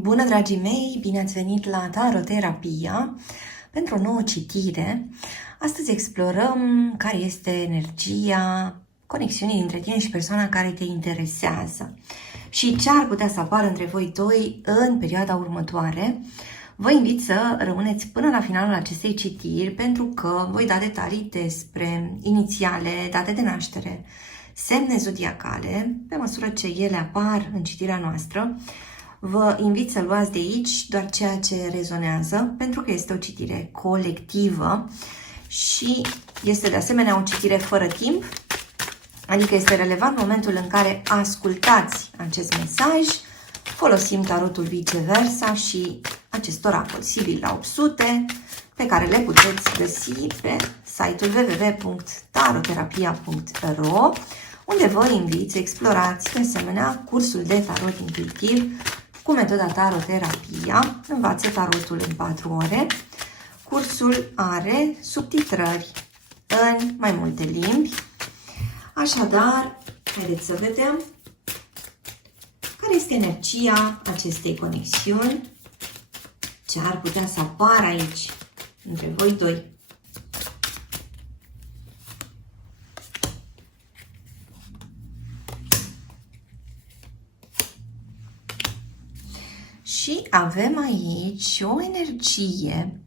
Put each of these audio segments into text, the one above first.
Bună, dragii mei! Bine ați venit la Taroterapia pentru o nouă citire. Astăzi explorăm care este energia conexiunii dintre tine și persoana care te interesează și ce ar putea să apară între voi doi în perioada următoare. Vă invit să rămâneți până la finalul acestei citiri pentru că voi da detalii despre inițiale, date de naștere, semne zodiacale, pe măsură ce ele apar în citirea noastră. Vă invit să luați de aici doar ceea ce rezonează, pentru că este o citire colectivă și este de asemenea o citire fără timp, adică este relevant momentul în care ascultați acest mesaj. Folosim tarotul viceversa și acest oracol posibil la 800, pe care le puteți găsi pe site-ul www.taroterapia.ro, unde vă invit să explorați de asemenea cursul de tarot intuitiv cu metoda Taroterapia. Învață tarotul în 4 ore. Cursul are subtitrări în mai multe limbi. Așadar, haideți să vedem care este energia acestei conexiuni, ce ar putea să apară aici între voi doi. Și avem aici o energie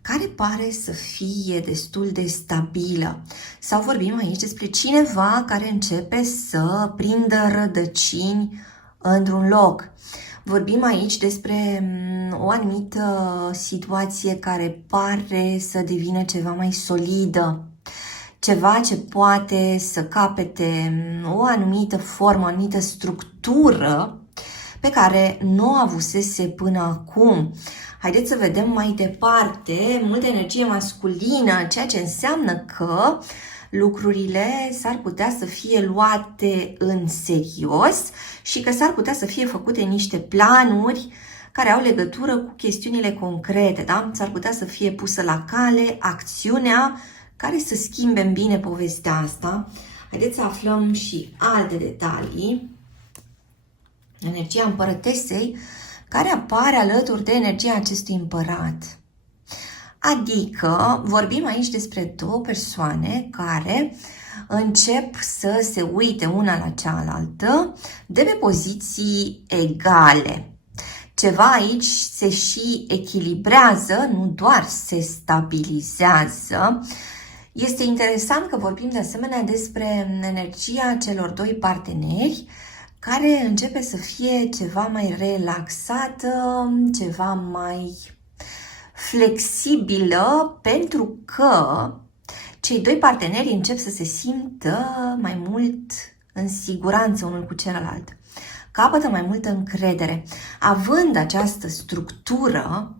care pare să fie destul de stabilă. Sau vorbim aici despre cineva care începe să prindă rădăcini într-un loc. Vorbim aici despre o anumită situație care pare să devină ceva mai solidă. Ceva ce poate să capete o anumită formă, o anumită structură pe care nu o avusese până acum. Haideți să vedem mai departe, multă energie masculină, ceea ce înseamnă că lucrurile s-ar putea să fie luate în serios și că s-ar putea să fie făcute niște planuri care au legătură cu chestiunile concrete, da? S-ar putea să fie pusă la cale acțiunea care să schimbe în bine povestea asta. Haideți să aflăm și alte detalii. Energia împărătesei care apare alături de energia acestui împărat. Adică vorbim aici despre două persoane care încep să se uite una la cealaltă de pe poziții egale. Ceva aici se și echilibrează, nu doar se stabilizează. Este interesant că vorbim de asemenea despre energia celor doi parteneri care începe să fie ceva mai relaxată, ceva mai flexibilă, pentru că cei doi parteneri încep să se simtă mai mult în siguranță unul cu celălalt. Capătă mai multă încredere. Având această structură,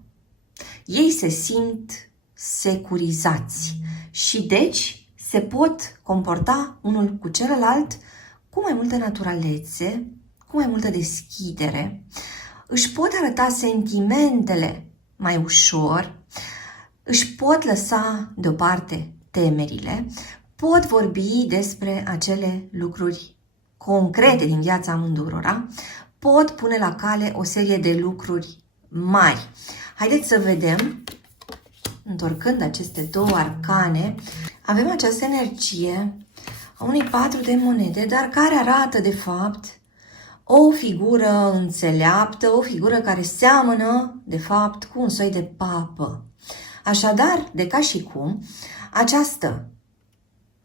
ei se simt securizați și deci se pot comporta unul cu celălalt cu mai multă naturalețe, cu mai multă deschidere. Își pot arăta sentimentele mai ușor, își pot lăsa deoparte temerile, pot vorbi despre acele lucruri concrete din viața amândurora, pot pune la cale o serie de lucruri mari. Haideți să vedem, întorcând aceste două arcane, avem această energie a unui 4 de monede, dar care arată de fapt o figură înțeleaptă, o figură care seamănă de fapt cu un soi de papă. Așadar, de ca și cum, această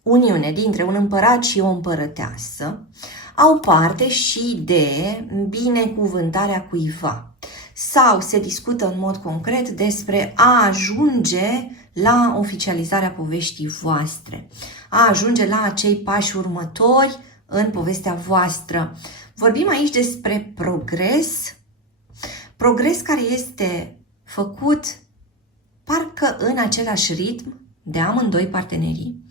uniune dintre un împărat și o împărăteasă au parte și de binecuvântarea cuiva. Sau se discută în mod concret despre a ajunge la oficializarea poveștii voastre, a ajunge la acei pași următori în povestea voastră. Vorbim aici despre progres care este făcut parcă în același ritm de amândoi partenerii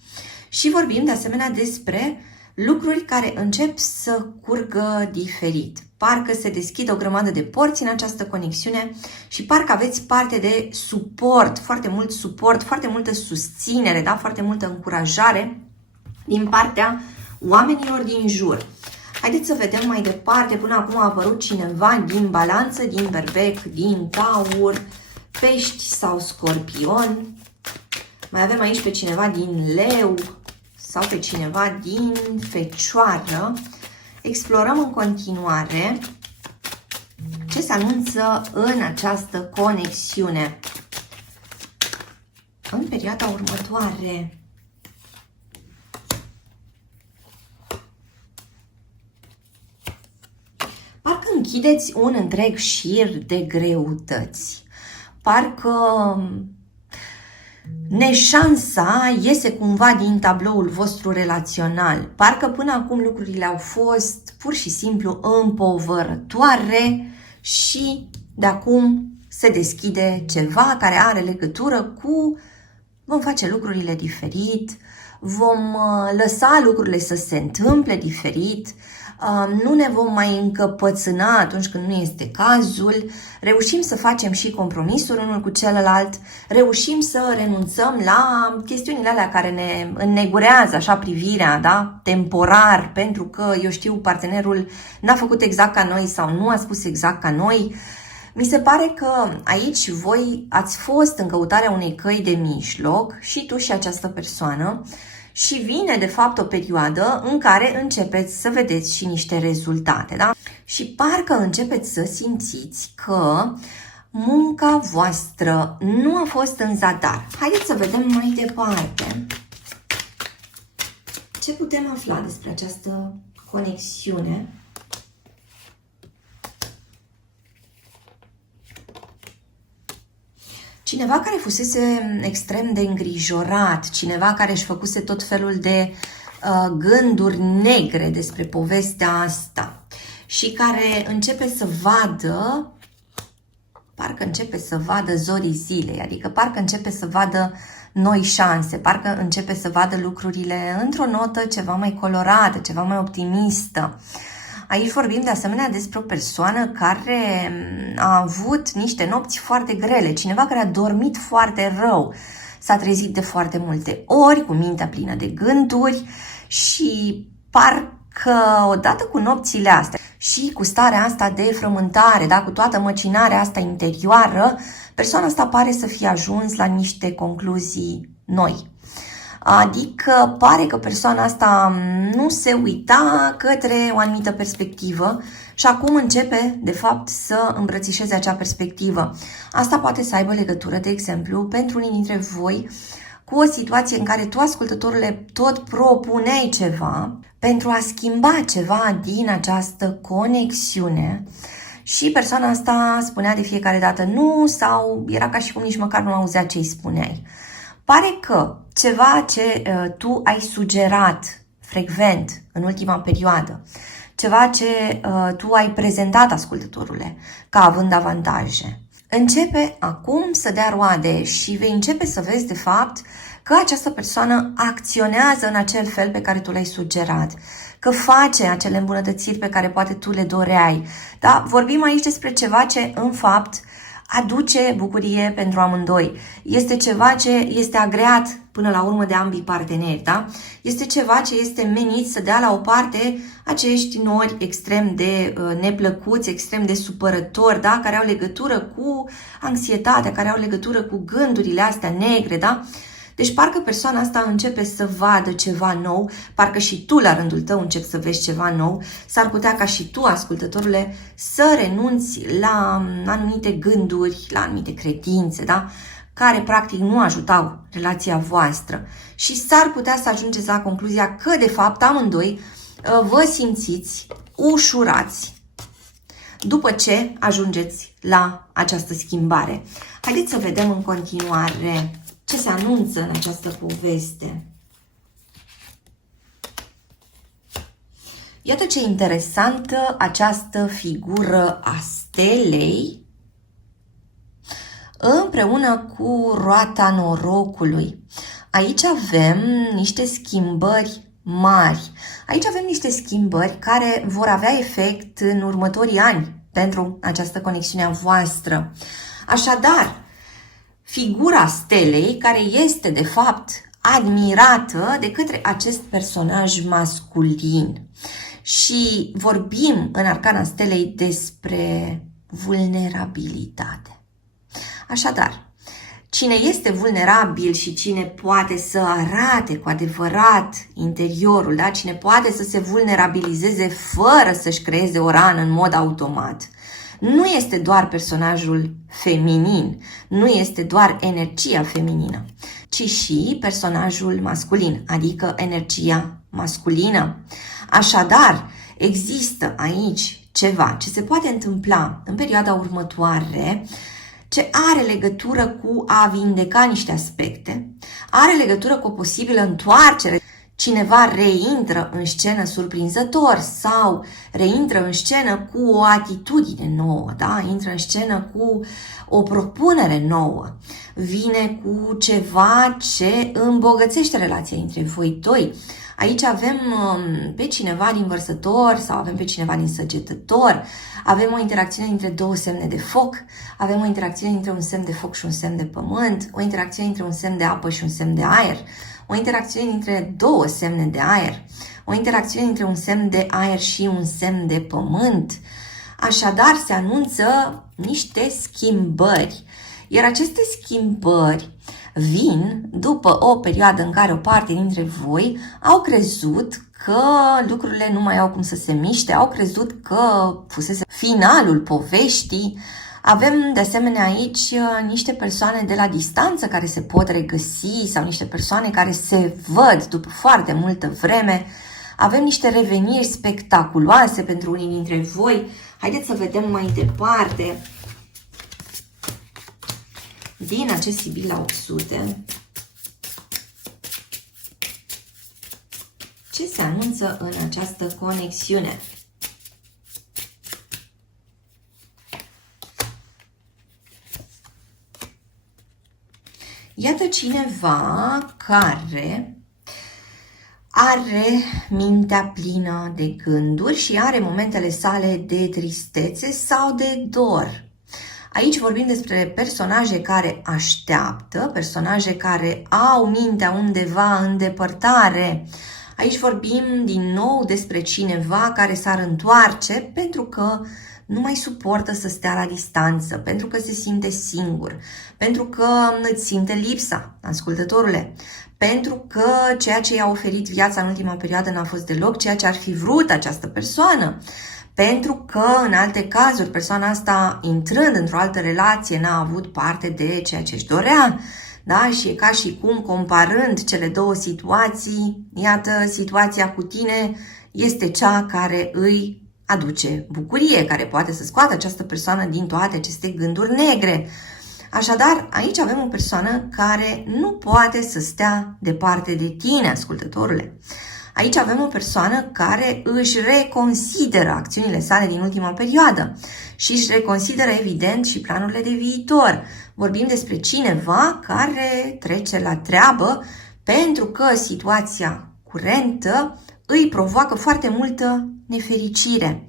și vorbim de asemenea despre lucruri care încep să curgă diferit. Parcă se deschid o grămadă de porți în această conexiune și parcă aveți parte de suport, foarte multă susținere, da? Foarte multă încurajare din partea oamenilor din jur. Haideți să vedem mai departe. Până acum a apărut cineva din Balanță, din Berbec, din Taur, Pești sau Scorpion. Mai avem aici pe cineva din Leu sau pe cineva din Fecioară. Explorăm în continuare ce se anunță în această conexiune în perioada următoare. Parcă închideți un întreg șir de greutăți. Parcă neșansa iese cumva din tabloul vostru relațional. Parcă până acum lucrurile au fost pur și simplu împovărătoare și de acum se deschide ceva care are legătură cu vom face lucrurile diferit, vom lăsa lucrurile să se întâmple diferit, nu ne vom mai încăpățâna atunci când nu este cazul, reușim să facem și compromisuri unul cu celălalt, reușim să renunțăm la chestiunile alea care ne înnegurează așa privirea, da? Temporar, pentru că, eu știu, partenerul n-a făcut exact ca noi sau nu a spus exact ca noi. Mi se pare că aici voi ați fost în căutarea unei căi de mijloc, și tu și această persoană, și vine de fapt o perioadă în care începeți să vedeți și niște rezultate, da? Și parcă începeți să simțiți că munca voastră nu a fost în zadar. Haideți să vedem mai departe ce putem afla despre această conexiune. Cineva care fusese extrem de îngrijorat, cineva care își făcuse tot felul de gânduri negre despre povestea asta și care începe să vadă, parcă începe să vadă zorii zilei, adică parcă începe să vadă noi șanse, parcă începe să vadă lucrurile într-o notă ceva mai colorată, ceva mai optimistă. Aici vorbim de asemenea despre o persoană care a avut niște nopți foarte grele, cineva care a dormit foarte rău, s-a trezit de foarte multe ori, cu mintea plină de gânduri și parcă odată cu nopțile astea și cu starea asta de frământare, da, cu toată măcinarea asta interioară, persoana asta pare să fie ajuns la niște concluzii noi. Adică pare că persoana asta nu se uita către o anumită perspectivă și acum începe, de fapt, să îmbrățișeze acea perspectivă. Asta poate să aibă legătură, de exemplu, pentru unii dintre voi, cu o situație în care tu, ascultătorule, tot propuneai ceva pentru a schimba ceva din această conexiune și persoana asta spunea de fiecare dată nu sau era ca și cum nici măcar nu auzea ce îi spuneai. Pare că ceva ce tu ai sugerat frecvent în ultima perioadă, ceva ce tu ai prezentat, ascultătorule, ca având avantaje, începe acum să dea roade și vei începe să vezi de fapt că această persoană acționează în acel fel pe care tu l-ai sugerat, că face acele îmbunătățiri pe care poate tu le doreai. Da? Vorbim aici despre ceva ce în fapt aduce bucurie pentru amândoi. Este ceva ce este agreat până la urmă de ambii parteneri, da? Este ceva ce este menit să dea la o parte acești nori extrem de neplăcuți, extrem de supărători, da? Care au legătură cu anxietatea, care au legătură cu gândurile astea negre, da? Deci parcă persoana asta începe să vadă ceva nou, parcă și tu la rândul tău începi să vezi ceva nou, s-ar putea ca și tu, ascultătorule, să renunți la anumite gânduri, la anumite credințe, da? Care practic nu ajutau relația voastră și s-ar putea să ajungeți la concluzia că de fapt amândoi vă simțiți ușurați după ce ajungeți la această schimbare. Haideți să vedem în continuare ce se anunță în această poveste. Iată ce interesantă această figură a stelei împreună cu roata norocului. Aici avem niște schimbări mari. Aici avem niște schimbări care vor avea efect în următorii ani pentru această conexiune a voastră. Așadar, figura stelei, care este de fapt admirată de către acest personaj masculin. și vorbim în Arcana Stelei despre vulnerabilitate. Așadar, cine este vulnerabil și cine poate să arate cu adevărat interiorul, da? Cine poate să se vulnerabilizeze fără să-și creeze o rană în mod automat, nu este doar personajul feminin, nu este doar energia feminină, ci și personajul masculin, adică energia masculină. Așadar, există aici ceva ce se poate întâmpla în perioada următoare, ce are legătură cu a vindeca niște aspecte, are legătură cu o posibilă întoarcere. Cineva reintră în scenă surprinzător sau reintră în scenă cu o atitudine nouă, da? Intră în scenă cu o propunere nouă, vine cu ceva ce îmbogățește relația între voi doi. Aici avem pe cineva din Vărsător sau avem pe cineva din Săgetător, avem o interacțiune între două semne de foc, avem o interacțiune între un semn de foc și un semn de pământ, o interacțiune între un semn de apă și un semn de aer, o interacțiune între două semne de aer, o interacțiune între un semn de aer și un semn de pământ. Așadar, se anunță niște schimbări, iar aceste schimbări vin după o perioadă în care o parte dintre voi au crezut că lucrurile nu mai au cum să se miște, au crezut că fusese finalul poveștii. Avem de asemenea aici niște persoane de la distanță care se pot regăsi sau niște persoane care se văd după foarte multă vreme. Avem niște reveniri spectaculoase pentru unii dintre voi. Haideți să vedem mai departe din acest Sibil la 800 ce se anunță în această conexiune. Iată cineva care are mintea plină de gânduri și are momentele sale de tristețe sau de dor. Aici vorbim despre personaje care așteaptă, personaje care au mintea undeva în depărtare. Aici vorbim din nou despre cineva care s-ar întoarce pentru că nu mai suportă să stea la distanță, pentru că se simte singur, pentru că îți simte lipsa, ascultătorule, pentru că ceea ce i-a oferit viața în ultima perioadă n-a fost deloc ceea ce ar fi vrut această persoană, pentru că în alte cazuri persoana asta, intrând într-o altă relație, n-a avut parte de ceea ce își dorea, da? Și e ca și cum, comparând cele două situații, iată, situația cu tine este cea care îi aduce bucurie, care poate să scoată această persoană din toate aceste gânduri negre. Așadar, aici avem o persoană care nu poate să stea departe de tine, ascultătorule. Aici avem o persoană care își reconsideră acțiunile sale din ultima perioadă și își reconsideră, evident, și planurile de viitor. Vorbim despre cineva care trece la treabă pentru că situația curentă îi provoacă foarte multă nefericire.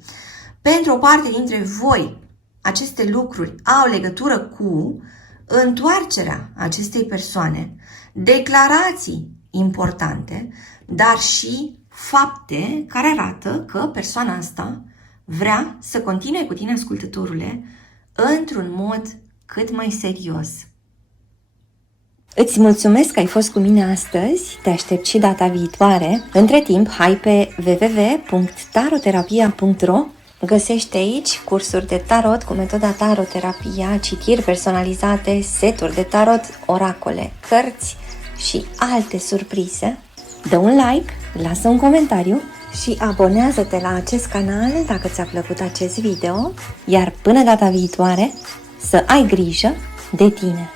Pentru o parte dintre voi, aceste lucruri au legătură cu întoarcerea acestei persoane, declarații importante, dar și fapte care arată că persoana asta vrea să continue cu tine, ascultătorule, într-un mod cât mai serios. Îți mulțumesc că ai fost cu mine astăzi, te aștept și data viitoare. Între timp, hai pe www.taroterapia.ro. Găsești aici cursuri de tarot cu metoda taroterapia, citiri personalizate, seturi de tarot, oracole, cărți și alte surprize. Dă un like, lasă un comentariu și abonează-te la acest canal dacă ți-a plăcut acest video, iar până data viitoare să ai grijă de tine!